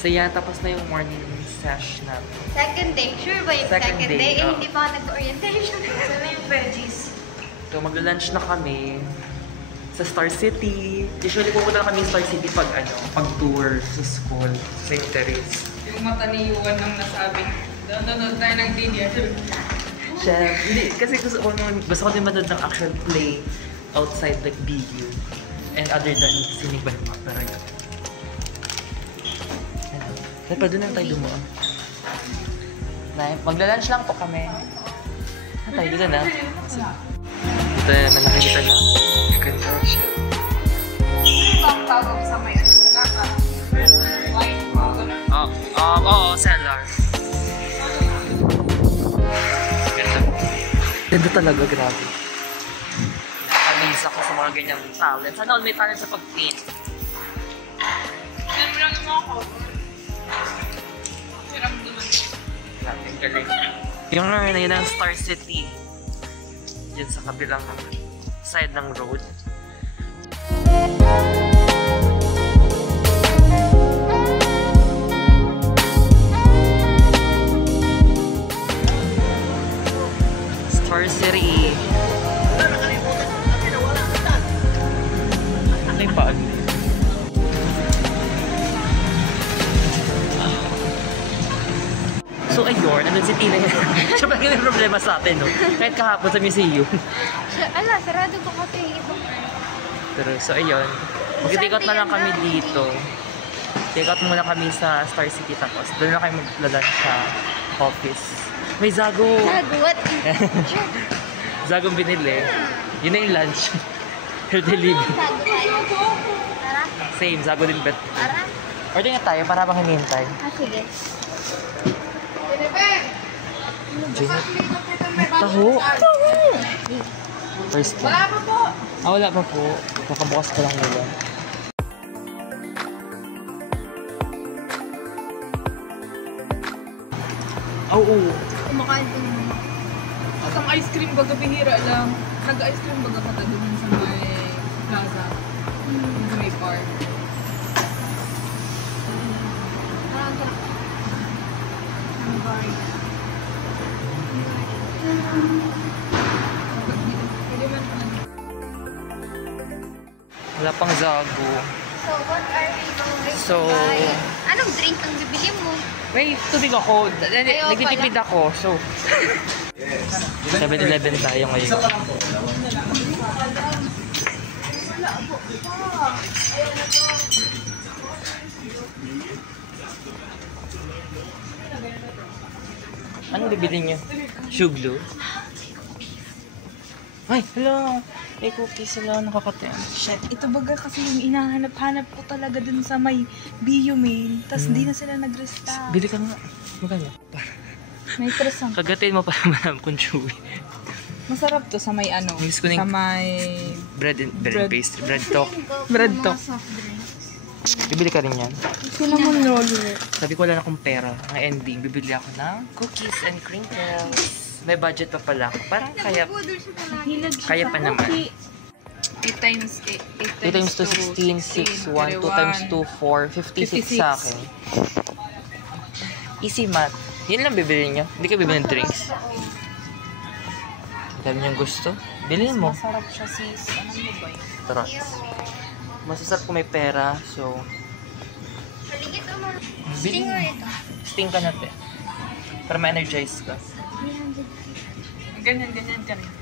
So yan, tapos na yung morning sesh natin. Second day. Sure ba yung second day? Eh, hindi pa ako nag-orientation. So, may yung veggies. So, magla-lunch na kami sa Star City. Usually, pupunta na kami sa Star City pag tour sa school, sa St. Therese. Yung mata ni Yuan nang nasabing, nanonood tayo ng dinner. Chef, hindi, kasi gusto ko din manood ng actual play outside like BU. And other than sinig ba naman, pero yun. Pero doon lang tayo dumaan. Magla-lunch lang po kami. Tayo dito na. Ito na naman nakikita na. Ganda siya. Ang tawag sa may white. Oo, cellar. Ganda. Ganda talaga, grabe. Amaze ako sa mga ganyang talent. Sana all may talent sa pag-paint. Saan mo lang naman ako? Yung na yun ang Star City. Diyan sa kabilang side ng road. Star City. Ano yung paan? So ayun, nandun si Tina. Siya pa rin may problema sa atin, no? Kahit kahapon sa museum. Ala, sarado ko kasi ito. Pero so ayun, mag-take-out na lang kami dito. Take-out muna kami sa Star City tapos doon na kayo maglalunch sa office. May Zago! Zago, what? Zagong binili. Yun na yung lunch. Her delivery. Zago, tara. Same, Zago din bet. Tara. Order nga tayo para habang hinihintay. Ah, sige. Taho! First time. Wala pa po! Wala pa po. Kakabukas ko lang nila. Oo. Kumakain din mo. At ang ice cream baga bihira lang. Nag-ice cream baga ka doon sa may plaza. Sa may park. Wala pang Zago. So, what are we going So, to buy? Anong drink ang bibili mo? may tubig ako. Nagtitipid ako. So, 7-Eleven tayo ngayon. Ano bibili niyo? Shuglo? Ay, hello! May cookies sila, nakakatem. Shit, ito baga kasi yung inahanap-hanap ko talaga dun sa may BU mail. Tapos hindi na sila nag-restock. Bili ka nga. Magkano? May presang. Kagatin mo para malam kung chewy. Masarap to sa may ano. Miss ko na Sa yung may... bread and pastry. Bread talk. Bread to. Soft drinks. Bibili ka rin yan. Cinnamon roller. Sabi ko wala na akong pera. Ang ending, bibili ako ng cookies and crinkles. May budget pa pala ako. Parang kaya pa naman. 8 times 2 8 times 2, 16, 6, 1, 2 times 2, 4, 56 sa akin. Easy math. Yun lang bibili niyo. Hindi ka bibili ng drinks. Dami niyang gusto. Bilhin mo. Masarap siya sis. Ano mo ba yun? Trot. Masasarap kung may pera. So, Maligit o mga bilhin mo. stinger ito. Sting ka natin. Para ma-energize ka. Ganyan ka rin.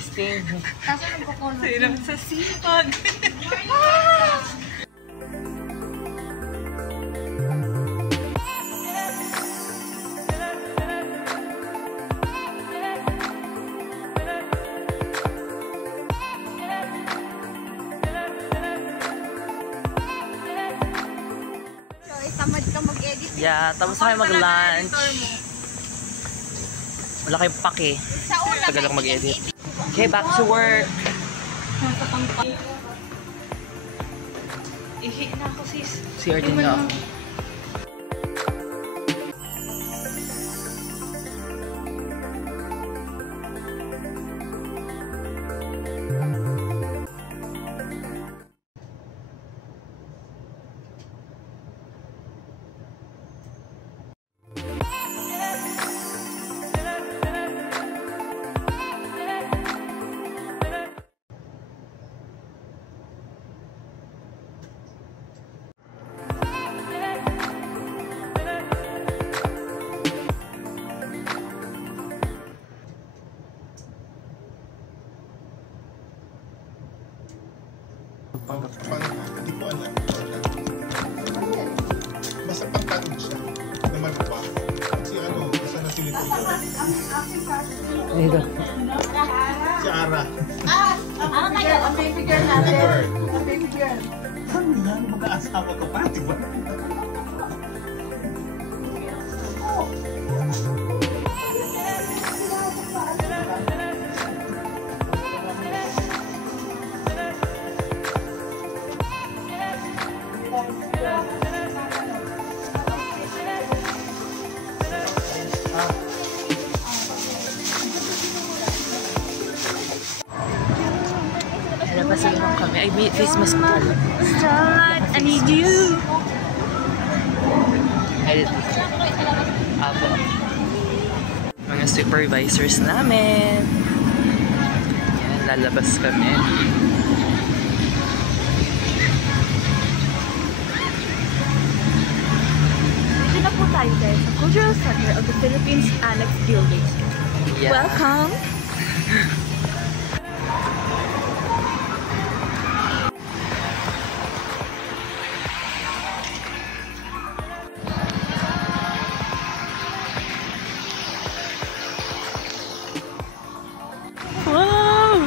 Sting. Kaso nagkukulong. Sirap sa sipag. Tamad ka mag-edit. Yeah, tapos na kayo mag-lunch. Wala kayong pake. Sa una, Tagal ako mag-edit. Okay, back to work. Ihi na ako sis. CR din na ako. Hindi ko alam. Basta pagtanong siya na magpa. Si ano, isa na sinito. Ayun. Si Ara. Ang baby girl natin. Ang baby girl. Ano yan? Mag-aasawa ka pa, diba? Nalabasan lang kami. Ay, face mask pa pala. Starlight, I need you. Ay, Apo. Mga supervisors namin. Yan, lalabas kami. Dito na po tayo guys sa Cultural Center of the Philippines Annex Building. Yeah. Welcome! Wow!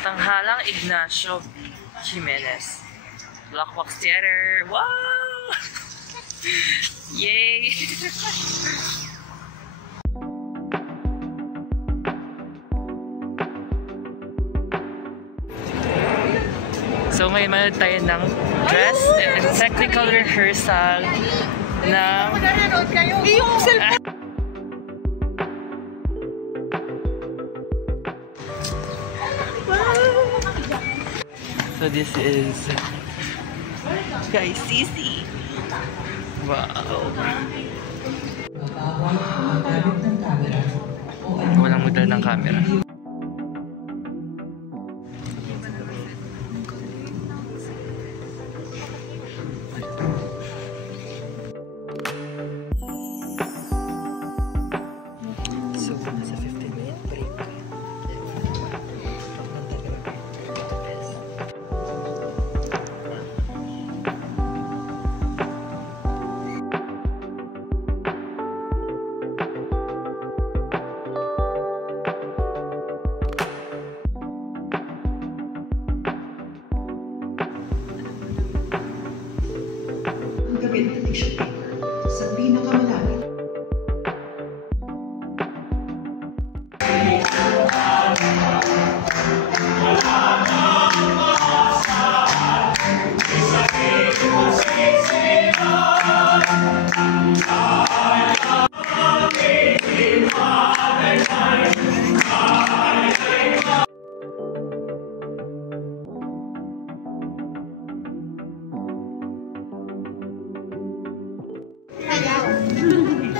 Tanghalang Ignacio Jimenez. Black Box Theater. Wow! Yay! So ngayon manood tayo ng dress and technical rehearsal ng... Yung cellphone. So this is Guys Sisi. Wow. Walang model ng camera. So, nasa 15-minute break. Gamit ng tissue paper sa pinakamalapit.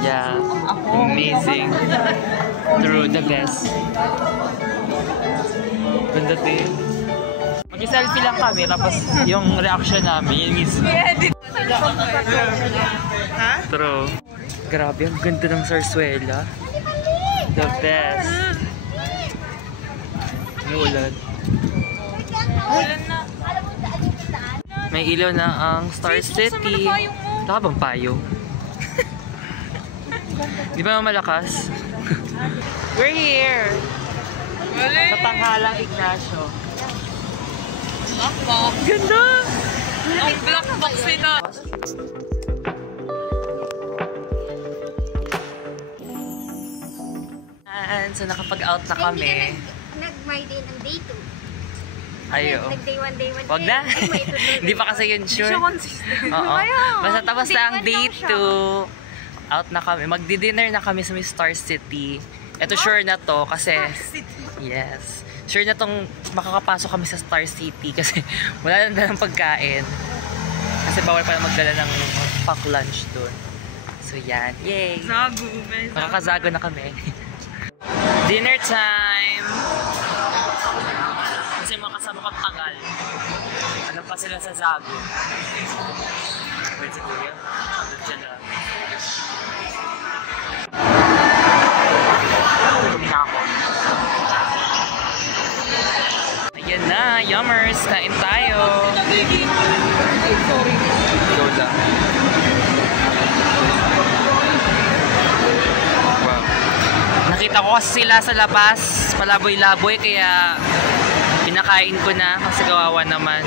Yeah, amazing. True, the best. Ganda din. Mag-selfie lang kami, tapos yung reaction namin, yung mismo. True. Grabe, ang ganda ng Sarsuela. The best. Nulan. May ilaw na ang Star City. Taka bang payong? Di ba malakas? We're here! Sa Tanghalang Ignacio. Black box. Ganda! Ang black box nila. And so nakapag-out na kami. Nag-my day ng day 2. Ayo. Nag-day 1, day 1. Wag na. Hindi pa kasi yun sure. Oo. Basta tapos na ang day 2. Out na kami. Magdi-dinner na kami sa Star City. Ito sure na to kasi... Yes. Sure na tong makakapasok kami sa Star City kasi wala na dalang pagkain. Kasi bawal pa na magdala ng pack lunch doon. So yan. Yay! Zago. Makakazago na kami. Dinner time! sila sa Zago. Wait, si Kuya. Andun siya na. Ayan na, yummers. Kain tayo. Ay, sorry. Go lang. Wow. Nakita ko kasi sila sa labas, palaboy-laboy, kaya pinakain ko na kasi kawawa naman.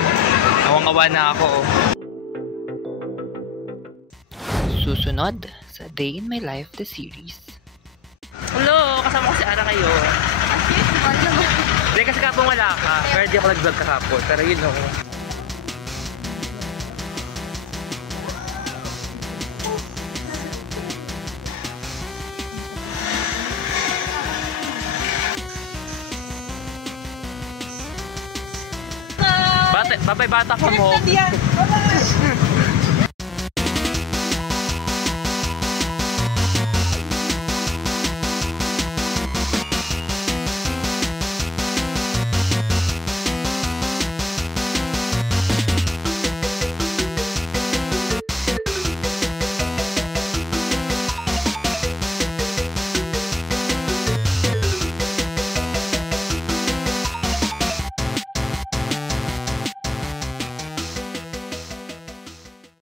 Awang-awa na ako. Susunod sa Day in My Life, the series. Hello! Kasama ko si Ara kayo. Hindi kasi kapong wala ka. Pero di ako nag-vlog kahapon. Pero yun know. Babay bata ka mo. Bye-bye!